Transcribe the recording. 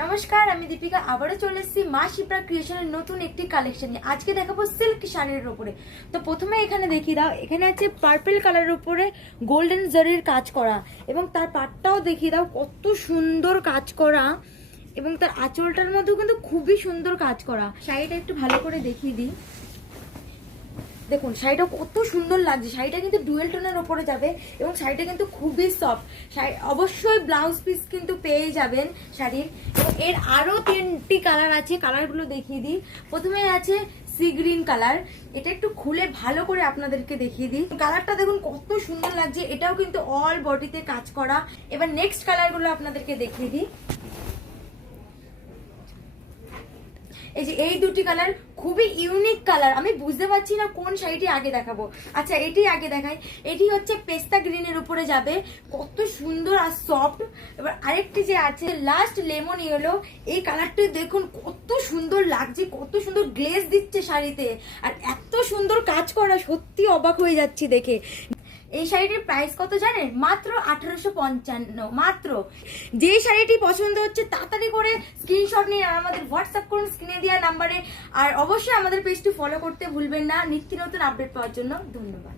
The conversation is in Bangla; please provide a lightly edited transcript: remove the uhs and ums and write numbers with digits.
নমস্কার, আমি দীপিকা আবারও চলে এসেছি মা শিপ্রা ক্রিয়েশনের নতুন একটি কালেকশন নিয়ে। আজকে দেখাবো সিল্ক শাড়ির উপরে। তো প্রথমে এখানে দেখিয়ে দাও, এখানে আছে পার্পল কালারের উপরে গোল্ডেন জারির কাজ করা, এবং তার পাটটাও দেখিয়ে দাও কত সুন্দর কাজ করা, এবং তার আঁচলটার মধ্যেও কিন্তু খুবই সুন্দর কাজ করা। শাড়িটা একটু ভালো করে দেখিয়ে দিই। দেখুন শাড়িটা কত সুন্দর লাগছে। শাড়িটা কিন্তু ডুয়েল টোনের ওপরে যাবে এবং শাড়িটা কিন্তু খুবই সফট। অবশ্যই ব্লাউজ পিস কিন্তু পেয়ে যাবেন শাড়ির। এবং এর আরো 3টি কালার আছে, কালারগুলো দেখিয়ে দিই। প্রথমে আছে সি গ্রিন কালার, এটা একটু খুলে ভালো করে আপনাদেরকে দেখিয়ে দিই। কালারটা দেখুন কত সুন্দর লাগছে, এটাও কিন্তু অল বডিতে কাজ করা। এবার নেক্সট কালারগুলো আপনাদেরকে দেখিয়ে দিই। এই যে এই দুটি কালার খুবই ইউনিক কালার, আমি বুঝতে পারছি না কোন শাড়িটি আগে দেখাবো। আচ্ছা এটি আগে দেখাই। এটি হচ্ছে পেস্তা গ্রিনের উপরে যাবে, কত সুন্দর আর সফট। এবার আরেকটি যে আছে লাস্ট লেমন ইয়েলো, এই কালারটি দেখুন কত সুন্দর লাগছে, কত সুন্দর গ্লেজ দিচ্ছে শাড়িতে, আর এত সুন্দর কাজ করা, সত্যি অবাক হয়ে যাচ্ছি দেখে। এই শাড়িটির প্রাইস কত জানেন? মাত্র 1855 মাত্র। যে শাড়িটি পছন্দ হচ্ছে তাড়াতাড়ি করে স্ক্রিনশট নিয়ে আমাদের হোয়াটসঅ্যাপ করুন স্ক্রিনে দেওয়া নাম্বারে। আর অবশ্যই আমাদের পেজটি ফলো করতে ভুলবেন না নিত্য নতুন আপডেট পাওয়ার জন্য। ধন্যবাদ।